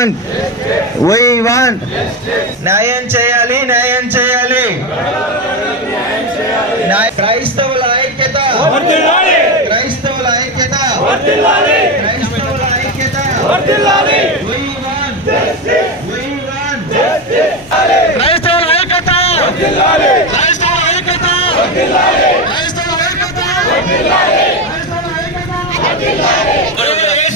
Want న్యాయం చేయాలి, న్యాయం చేయాలి. క్రైస్తవుల ఐక్యత, క్రైస్తవుల ఐక్యత, క్రైస్తవుల ఐక్యత. క్రైస్తవుల ఐక్యత, క్రైస్తవుల ఐక్యత, క్రైస్తవుల ఐక్యత.